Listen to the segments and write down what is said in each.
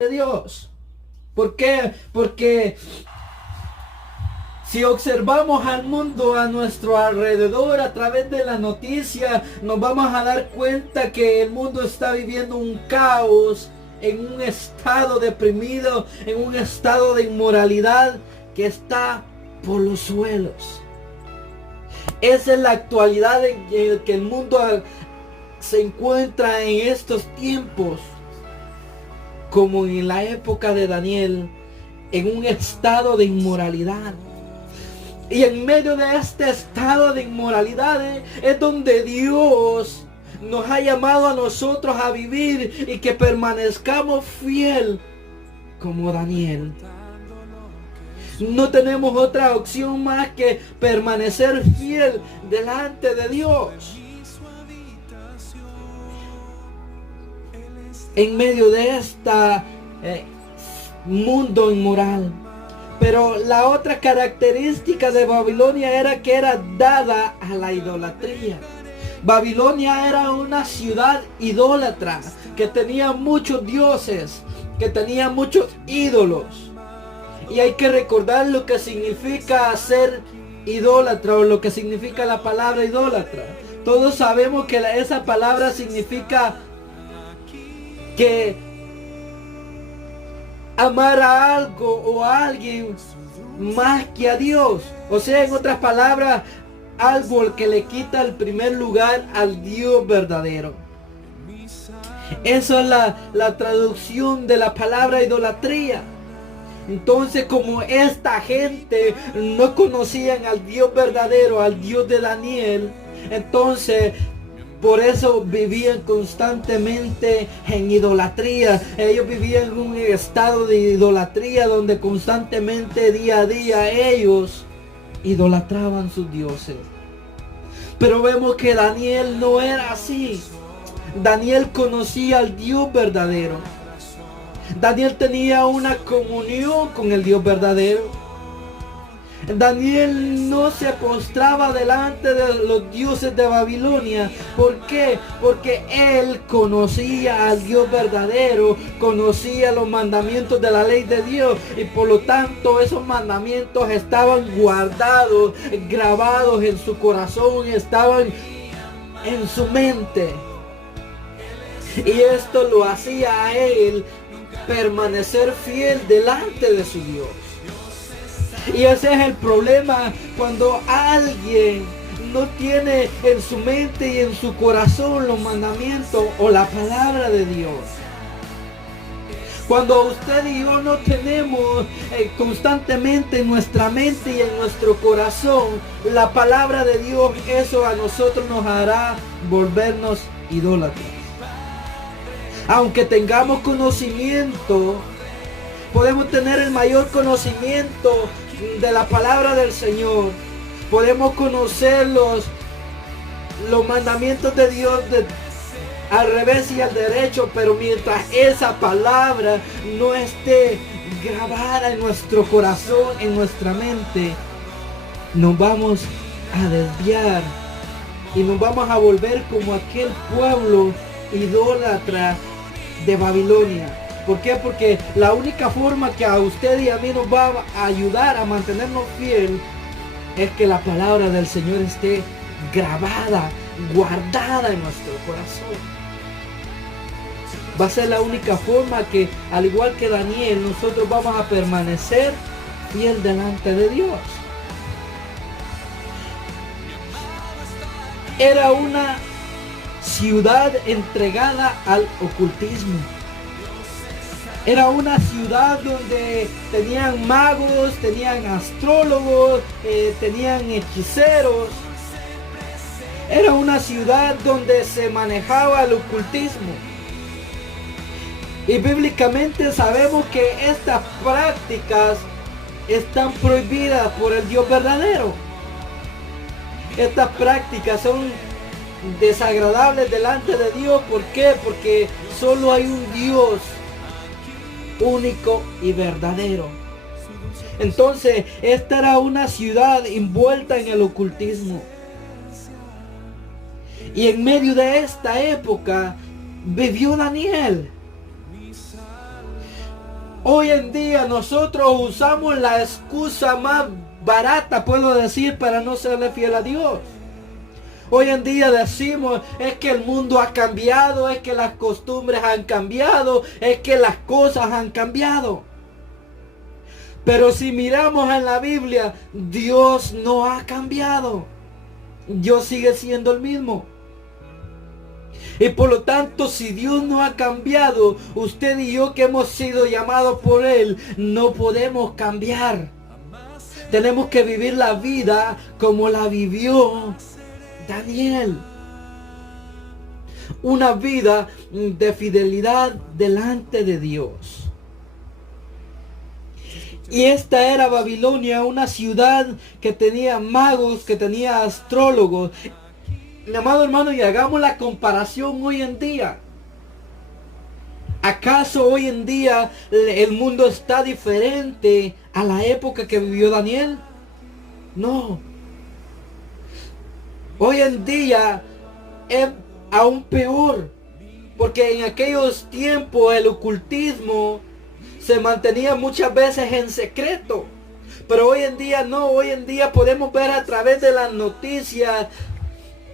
de Dios. ¿Por qué? Porque si observamos al mundo a nuestro alrededor a través de la noticia, nos vamos a dar cuenta que el mundo está viviendo un caos, en un estado deprimido, en un estado de inmoralidad que está por los suelos. Esa es la actualidad en que el mundo se encuentra en estos tiempos, como en la época de Daniel, en un estado de inmoralidad. Y en medio de este estado de inmoralidad es donde Dios nos ha llamado a nosotros a vivir y que permanezcamos fiel como Daniel. No tenemos otra opción más que permanecer fiel delante de Dios. En medio de esta mundo inmoral. Pero la otra característica de Babilonia era que era dada a la idolatría. Babilonia era una ciudad idólatra que tenía muchos dioses, que tenía muchos ídolos. Y hay que recordar lo que significa ser idólatra o lo que significa la palabra idólatra. Todos sabemos que esa palabra significa que amar a algo o a alguien más que a Dios. O sea, en otras palabras, algo que le quita el primer lugar al Dios verdadero. Esa es la traducción de la palabra idolatría. Entonces, como esta gente no conocían al Dios verdadero, al Dios de Daniel, entonces por eso vivían constantemente en idolatría. Ellos vivían en un estado de idolatría donde constantemente, día a día, ellos idolatraban sus dioses. Pero vemos que Daniel no era así. Daniel conocía al Dios verdadero. Daniel tenía una comunión con el Dios verdadero. Daniel no se postraba delante de los dioses de Babilonia. ¿Por qué? Porque él conocía al Dios verdadero, conocía los mandamientos de la ley de Dios y por lo tanto esos mandamientos estaban guardados, grabados en su corazón, estaban en su mente. Y esto lo hacía a él permanecer fiel delante de su Dios. Y ese es el problema cuando alguien no tiene en su mente y en su corazón los mandamientos o la palabra de Dios. Cuando usted y yo no tenemos constantemente en nuestra mente y en nuestro corazón la palabra de Dios, eso a nosotros nos hará volvernos idólatras. Aunque tengamos conocimiento, podemos tener el mayor conocimiento de la palabra del Señor. Podemos conocer los mandamientos de Dios al revés y al derecho, pero mientras esa palabra no esté grabada en nuestro corazón, en nuestra mente, nos vamos a desviar y nos vamos a volver como aquel pueblo idólatra de Babilonia. ¿Por qué? Porque la única forma que a usted y a mí nos va a ayudar a mantenernos fiel es que la palabra del Señor esté grabada, guardada en nuestro corazón. Va a ser la única forma que, al igual que Daniel, nosotros vamos a permanecer fiel delante de Dios. Era una ciudad entregada al ocultismo. Era una ciudad donde tenían magos, tenían astrólogos, tenían hechiceros. Era una ciudad donde se manejaba el ocultismo. Y bíblicamente sabemos que estas prácticas están prohibidas por el Dios verdadero. Estas prácticas son desagradables delante de Dios. ¿Por qué? Porque solo hay un Dios único y verdadero. Entonces, esta era una ciudad envuelta en el ocultismo. Y en medio de esta época vivió Daniel. Hoy en día nosotros usamos la excusa más barata, puedo decir, para no serle fiel a Dios. Hoy en día decimos, es que el mundo ha cambiado, es que las costumbres han cambiado, es que las cosas han cambiado. Pero si miramos en la Biblia, Dios no ha cambiado. Dios sigue siendo el mismo. Y por lo tanto, si Dios no ha cambiado, usted y yo que hemos sido llamados por Él, no podemos cambiar. Tenemos que vivir la vida como la vivió Daniel. Una vida de fidelidad delante de Dios. Y esta era Babilonia, una ciudad que tenía magos, que tenía astrólogos. Mi amado hermano, y hagamos la comparación hoy en día. ¿Acaso hoy en día el mundo está diferente a la época que vivió Daniel? No. Hoy en día es aún peor. Porque en aquellos tiempos el ocultismo se mantenía muchas veces en secreto. Pero hoy en día no. Hoy en día podemos ver a través de las noticias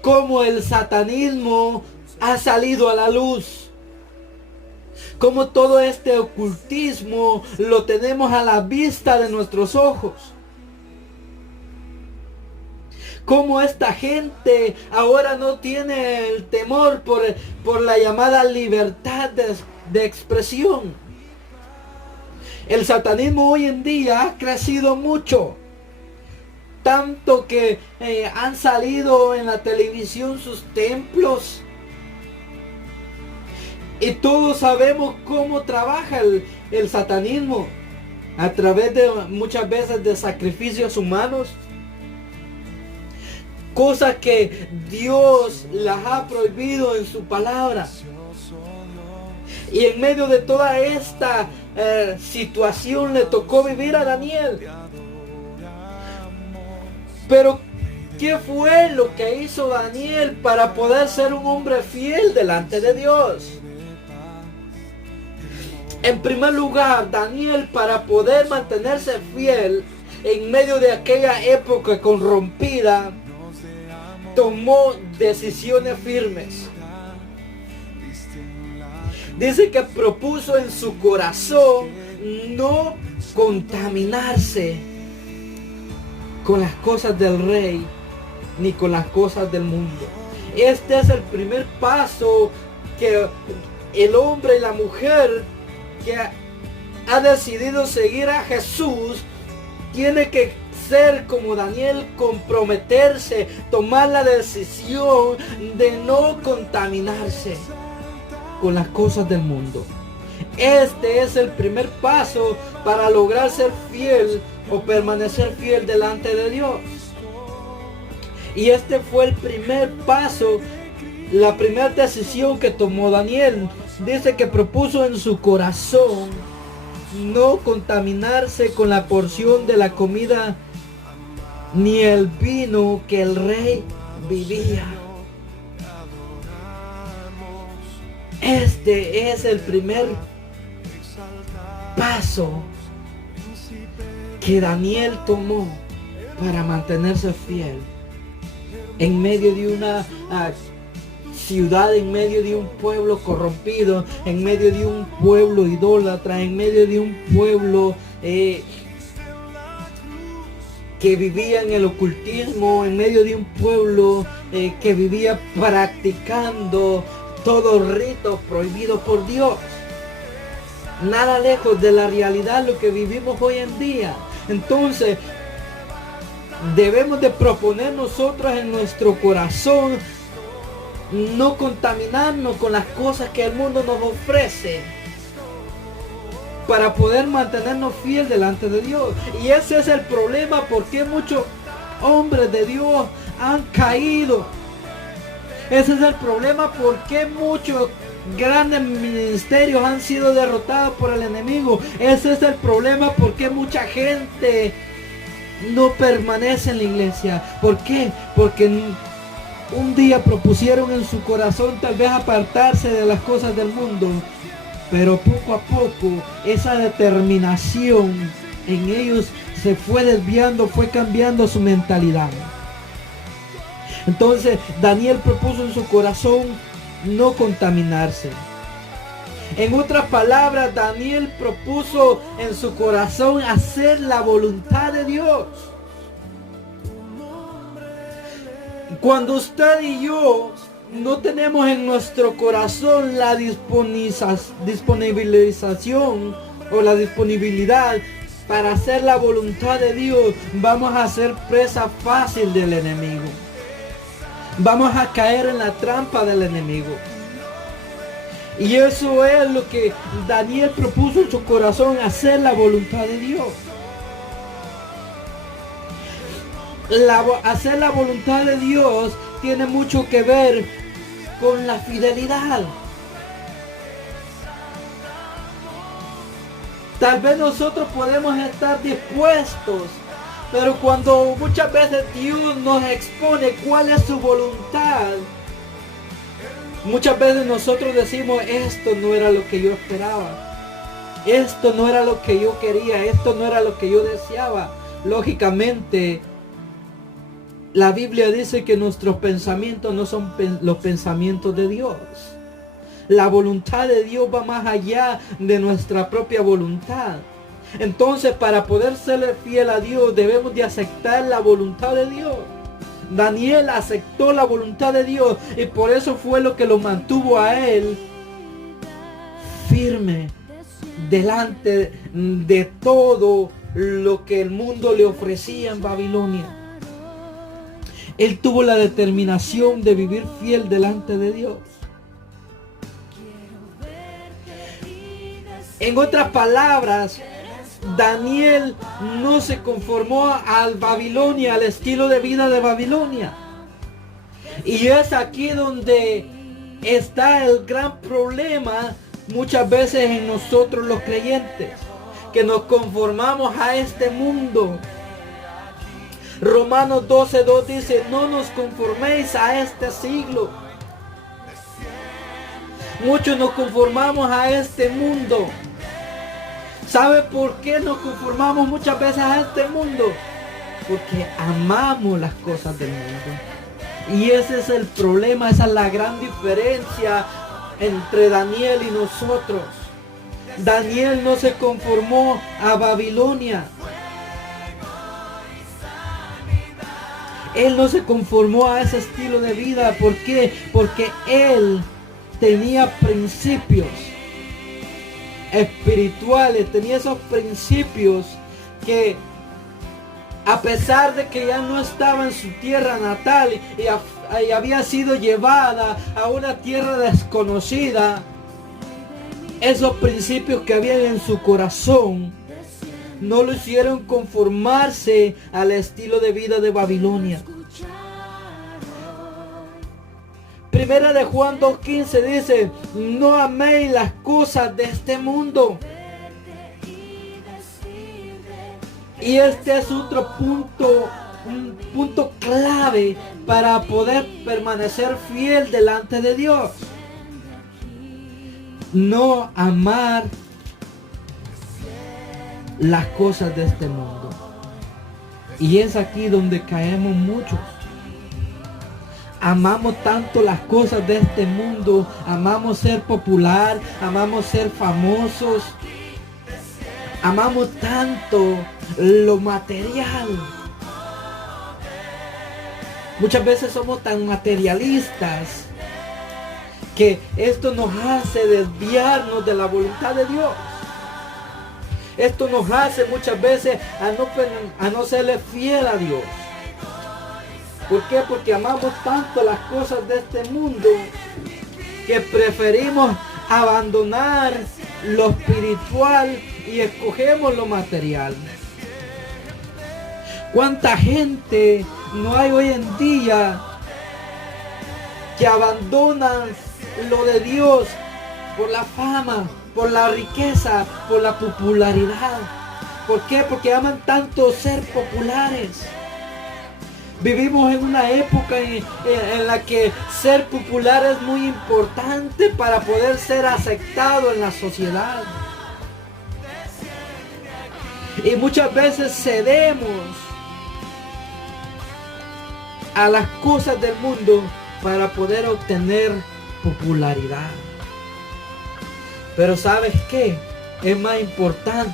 cómo el satanismo ha salido a la luz. Cómo todo este ocultismo lo tenemos a la vista de nuestros ojos. Cómo esta gente ahora no tiene el temor por la llamada libertad de expresión. El satanismo hoy en día ha crecido mucho. Tanto que han salido en la televisión sus templos. Y todos sabemos cómo trabaja el satanismo. A través de muchas veces de sacrificios humanos. Cosas que Dios las ha prohibido en su palabra. Y en medio de toda esta situación le tocó vivir a Daniel. Pero ¿qué fue lo que hizo Daniel para poder ser un hombre fiel delante de Dios? En primer lugar, Daniel, para poder mantenerse fiel en medio de aquella época corrompida, tomó decisiones firmes. Dice que propuso en su corazón no contaminarse con las cosas del rey ni con las cosas del mundo. Este es el primer paso que el hombre y la mujer que ha decidido seguir a Jesús tiene que ser como Daniel, comprometerse, tomar la decisión de no contaminarse con las cosas del mundo. Este es el primer paso para lograr ser fiel o permanecer fiel delante de Dios. Y este fue el primer paso, la primera decisión que tomó Daniel. Dice que propuso en su corazón no contaminarse con la porción de la comida ni el vino que el rey vivía. Este es el primer paso que Daniel tomó para mantenerse fiel en medio de una ciudad, en medio de un pueblo corrompido, en medio de un pueblo idólatra, en medio de un pueblo que vivía en el ocultismo, en medio de un pueblo que vivía practicando todo rito prohibido por Dios. Nada lejos de la realidad lo que vivimos hoy en día. Entonces, debemos de proponer nosotros en nuestro corazón no contaminarnos con las cosas que el mundo nos ofrece para poder mantenernos fieles delante de Dios. Y ese es el problema, porque muchos hombres de Dios han caído. Ese es el problema, porque muchos grandes ministerios han sido derrotados por el enemigo. Ese es el problema, porque mucha gente no permanece en la iglesia. ¿Por qué? Porque un día propusieron en su corazón tal vez apartarse de las cosas del mundo, Pero poco a poco esa determinación en ellos se fue desviando, fue cambiando su mentalidad. Entonces Daniel propuso en su corazón no contaminarse. En otras palabras, Daniel propuso en su corazón hacer la voluntad de Dios. Cuando usted y yo no tenemos en nuestro corazón la disponibilización o la disponibilidad para hacer la voluntad de Dios, vamos a ser presa fácil del enemigo. Vamos a caer en la trampa del enemigo. Y eso es lo que Daniel propuso en su corazón, hacer la voluntad de Dios. Hacer la voluntad de Dios tiene mucho que ver con la fidelidad. Tal vez nosotros podemos estar dispuestos, pero cuando muchas veces Dios nos expone cuál es su voluntad, muchas veces nosotros decimos, esto no era lo que yo esperaba, esto no era lo que yo quería, esto no era lo que yo deseaba. Lógicamente, la Biblia dice que nuestros pensamientos no son los pensamientos de Dios. La voluntad de Dios va más allá de nuestra propia voluntad. Entonces, para poder serle fiel a Dios, debemos de aceptar la voluntad de Dios. Daniel aceptó la voluntad de Dios y por eso fue lo que lo mantuvo a él firme delante de todo lo que el mundo le ofrecía en Babilonia. Él tuvo la determinación de vivir fiel delante de Dios. En otras palabras, Daniel no se conformó al Babilonia, al estilo de vida de Babilonia. Y es aquí donde está el gran problema muchas veces en nosotros los creyentes, que nos conformamos a este mundo. Romanos 12:2 dice, no nos conforméis a este siglo. Muchos nos conformamos a este mundo. ¿Sabe por qué nos conformamos muchas veces a este mundo? Porque amamos las cosas del mundo. Y ese es el problema, esa es la gran diferencia entre Daniel y nosotros. Daniel no se conformó a Babilonia. Él no se conformó a ese estilo de vida. ¿Por qué? Porque él tenía principios espirituales, tenía esos principios que, a pesar de que ya no estaba en su tierra natal y había sido llevada a una tierra desconocida, esos principios que habían en su corazón no lo hicieron conformarse al estilo de vida de Babilonia. Primera de Juan 2:15 dice, no améis las cosas de este mundo. Y este es otro punto, un punto clave para poder permanecer fiel delante de Dios. No amar las cosas de este mundo. Y es aquí donde caemos muchos. Amamos tanto las cosas de este mundo, amamos ser popular, amamos ser famosos, amamos tanto lo material. Muchas veces somos tan materialistas que esto nos hace desviarnos de la voluntad de Dios. Esto nos hace muchas veces a no serle fiel a Dios. ¿Por qué? Porque amamos tanto las cosas de este mundo que preferimos abandonar lo espiritual y escogemos lo material. ¿Cuánta gente no hay hoy en día que abandonan lo de Dios por la fama, por la riqueza, por la popularidad? ¿Por qué? Porque aman tanto ser populares. Vivimos en una época en la que ser popular es muy importante para poder ser aceptado en la sociedad. Y muchas veces cedemos a las cosas del mundo para poder obtener popularidad. Pero ¿sabes qué? Es más importante